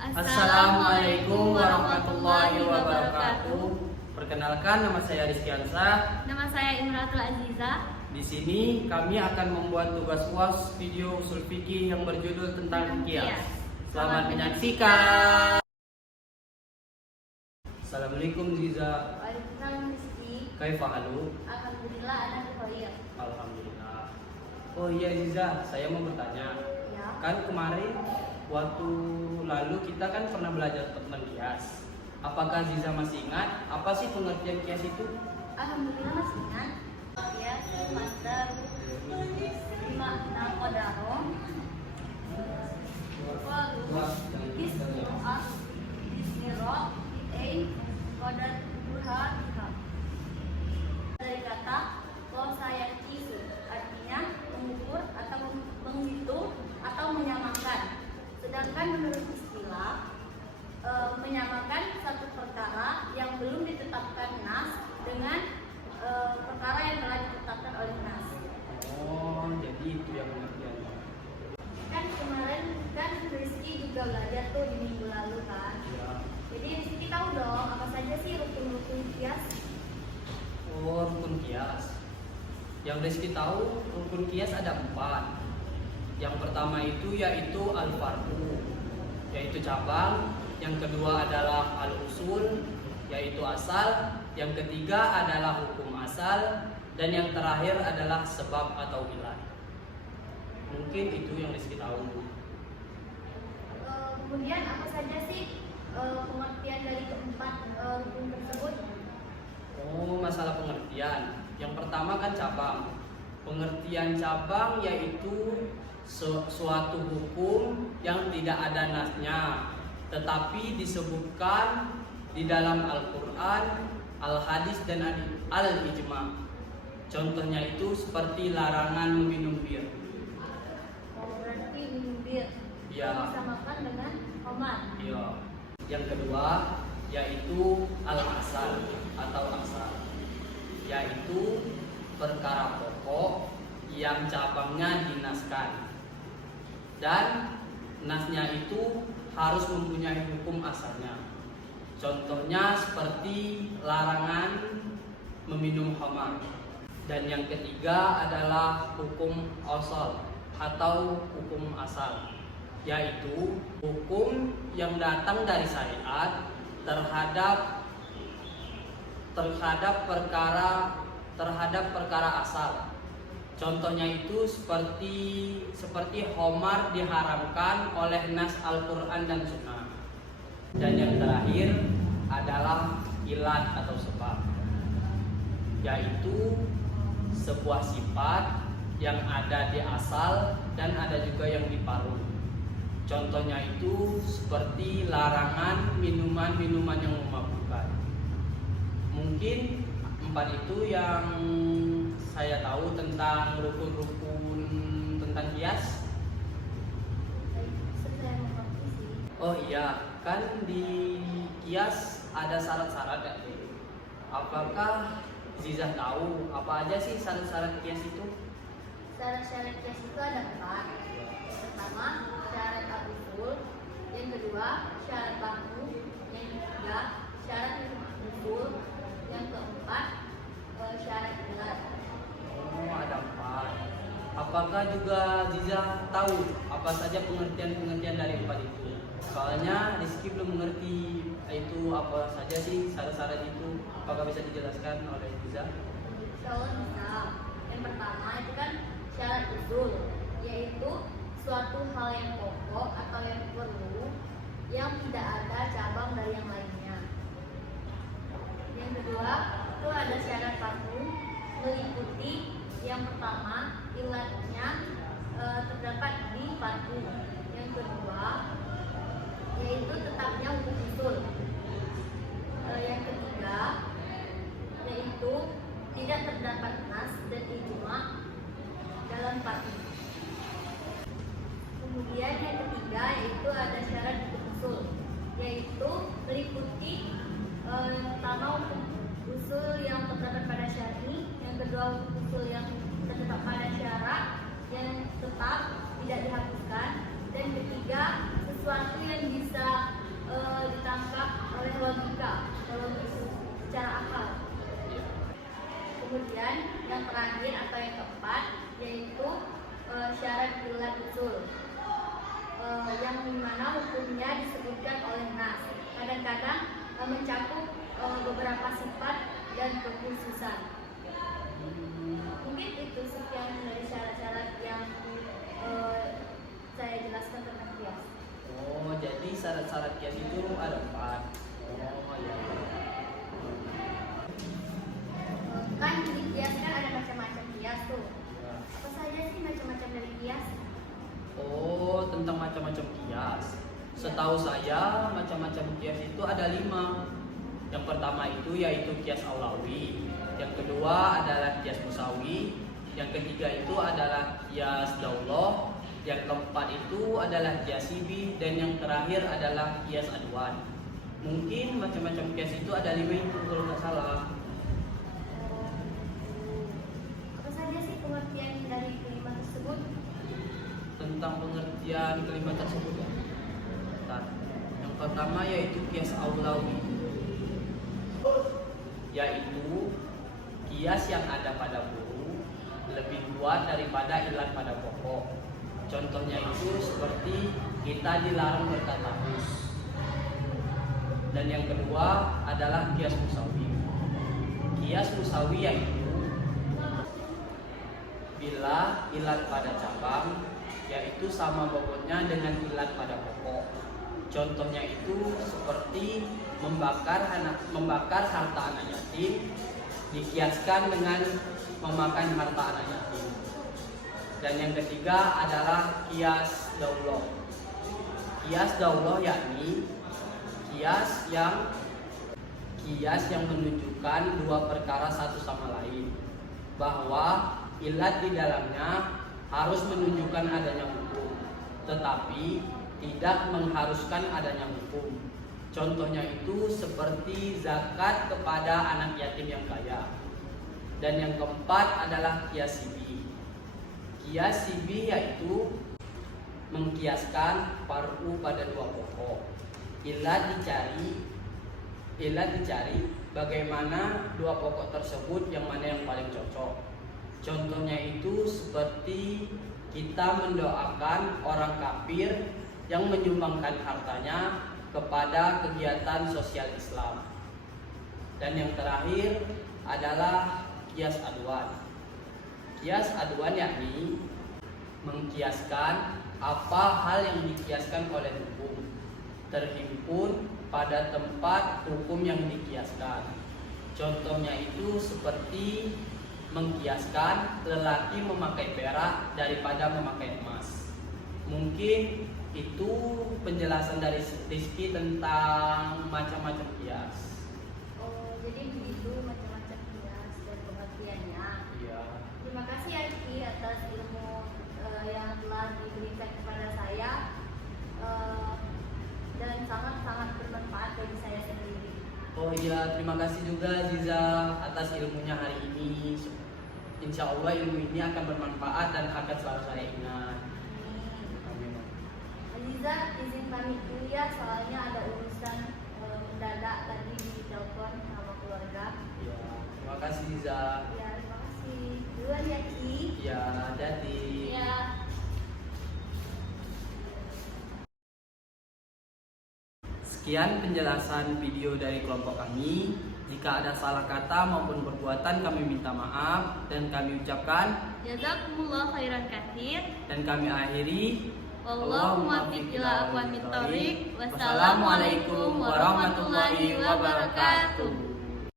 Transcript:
Assalamualaikum warahmatullahi wabarakatuh. Perkenalkan, nama saya Rizky Ansah. Nama saya Imratul Aziza. Di sini kami akan membuat tugas UAS video usul fikih yang berjudul tentang qiyas. Selamat menyaksikan. Assalamualaikum Ziza. Waalaikumsalam Rizky. Kaifa halu? Alhamdulillah anak khair. Alhamdulillah. Oh iya Ziza, saya mau bertanya. Ya. Kan kemarin waktu lalu kita kan pernah belajar tentang kias. Apakah Ziza masih ingat apa sih pengertian kias itu? Alhamdulillah masih ingat. Ya, masdar makna qadaro. Dari kata qasayatisu, artinya mengukur atau menghitung atau menyamakan. Sedangkan menurut istilah, menyamakan satu perkara yang belum ditetapkan nas dengan perkara yang telah ditetapkan oleh nas. Oh, jadi itu yang pengertiannya. Kan kemarin kan Rizky juga belajar tuh di minggu lalu kan. Ya. Jadi Rizky tahu dong apa saja sih rukun-rukun kias? Oh, rukun kias. Yang Rizky tahu rukun kias ada 4. Yang pertama itu yaitu al-far'u, yaitu cabang. Yang kedua adalah al-usul, yaitu asal. Yang ketiga adalah hukum asal. Dan yang terakhir adalah sebab atau ilah. Mungkin itu yang Rizky tahu. Kemudian apa saja sih pengertian dari keempat rukun tersebut? Oh, masalah pengertian. Yang pertama kan cabang. Pengertian cabang yaitu suatu hukum yang tidak ada nasnya, tetapi disebutkan di dalam Al-Quran, Al-Hadis, dan Al-Ijma. Contohnya itu seperti larangan meminum bir. Oh, berarti minum bir. Ya. Disamakan dengan khamar. Iya. Yang kedua yaitu al-asal atau asal, yaitu perkara pokok yang cabangnya dinaskan dan nasnya itu harus mempunyai hukum asalnya. Contohnya seperti larangan meminum khamar. Dan yang ketiga adalah hukum asal atau hukum asal, yaitu hukum yang datang dari syariat terhadap perkara asal. Contohnya itu seperti khamar diharamkan oleh nas Al-Quran dan Sunnah. Dan yang terakhir adalah ilat atau sebab, yaitu sebuah sifat yang ada di asal dan ada juga yang di paruh. Contohnya itu seperti larangan minuman-minuman yang memabukkan. Mungkin 4 itu yang saya tahu tentang rukun-rukun tentang kias. Oh iya, kan di kias ada syarat-syarat ya. Apakah Ziza tahu apa aja sih syarat-syarat kias itu? Syarat-syarat kias itu ada 4. Pertama, syarat al-usul. Yang kedua, syarat baku. Yang ketiga, syarat usul. Yang keempat, syarat ilat. Oh, ada 4. Apakah juga Ziza tahu apa saja pengertian-pengertian dari 4 itu? Soalnya Rizky belum mengerti itu apa saja sih syarat-syarat itu. Apakah bisa dijelaskan oleh Ziza? Insyaallah bisa. Yang pertama itu kan syarat usul, yaitu suatu hal yang pokok atau yang perlu yang tidak ada cabang dari yang lainnya. Yang kedua itu ada syarat baku, meliputi yang pertama ilatnya terdapat di baku. Yang kedua yaitu tetapnya hukum usul. Yang ketiga yaitu tidak terdapat nas dan ijma dalam baku. Kemudian yang ketiga yaitu ada syarat hukum usul, yaitu meliputi pertama hukum usul yang terdapat pada syar'i, yang kedua hukum usul yang terdapat pada syarak yang tetap tidak dihapuskan, dan ketiga sesuatu yang bisa ditangkap oleh logika, secara akal. Ya. Kemudian yang terakhir atau yang keempat yaitu syarat ilat usul, yang dimana hukumnya disebutkan oleh nas. Kadang-kadang mencakup beberapa sifat dan kekhususan. Mungkin itu sekian dari syarat-syarat yang saya jelaskan tentang kias. Oh, jadi syarat-syarat kias itu ada 4. Oh, ya. Kan di kias kan ada macam-macam kias tuh. Ya. Apa saja sih macam-macam dari kias? Oh, tentang macam-macam kias. Setahu saya macam-macam kias itu ada 5. Yang pertama itu yaitu kias aulawi. Yang kedua adalah kias musawi. Yang ketiga itu adalah kias daulah. Yang keempat itu adalah kias sibi. Dan yang terakhir adalah kias aduan. Mungkin macam-macam kias itu ada 5 itu kalau nggak salah. Apa saja sih pengertian dari kelima tersebut? Tentang pengertian kelima tersebut ya. Bentar. Yang pertama yaitu kias aulawi, yaitu kias yang ada pada buru lebih kuat daripada ilat pada pokok. Contohnya itu seperti kita dilarang bertatahus. Dan yang kedua adalah kias musawi. Kias musawi yaitu bila ilat pada cabang yaitu sama bobotnya dengan ilat pada pokok. Contohnya itu seperti membakar harta anak yatim dikiaskan dengan memakan harta anak yatim. Dan yang ketiga adalah kias daulah. Kias daulah yakni kias yang menunjukkan dua perkara satu sama lain, bahwa ilat di dalamnya harus menunjukkan adanya hukum, tetapi tidak mengharuskan adanya hukum. Contohnya itu seperti zakat kepada anak yatim yang kaya. Dan yang keempat adalah kias sibi. Kias sibi yaitu mengkiaskan far'u pada 2 pokok. Ilat dicari bagaimana 2 pokok tersebut yang mana yang paling cocok. Contohnya itu seperti kita mendoakan orang kafir yang menyumbangkan hartanya kepada kegiatan sosial Islam. Dan yang terakhir adalah kias aduan. Kias aduan yakni mengkiaskan apa hal yang dikiaskan oleh hukum terhimpun pada tempat hukum yang dikiaskan. Contohnya itu seperti mengkiaskan lelaki memakai perak daripada memakai emas. Mungkin itu penjelasan dari Rizky tentang macam-macam kias. Oh, jadi begitu macam-macam kias dan pengertiannya. Iya. Terima kasih ya Rizky atas ilmu yang telah diberikan kepada saya, dan sangat-sangat bermanfaat bagi saya sendiri. Oh iya, terima kasih juga Ziza atas ilmunya hari ini. Insya Allah ilmu ini akan bermanfaat dan akan selalu saya ingat. Amin. Aziza izin pamit dulu ya, soalnya ada urusan mendadak tadi di telepon sama keluarga. Ya, terima kasih Ziza. Ya, terima kasih. Duluan ya Ci. Ya, jadi. Ya. Sekian penjelasan video dari kelompok kami. Jika ada salah kata maupun perbuatan kami minta maaf dan kami ucapkan Jazakumullah khairan katsir. dan kami akhiri. Allahumma fiq ila aqwamit thoriq. Wassalamualaikum warahmatullahi wabarakatuh.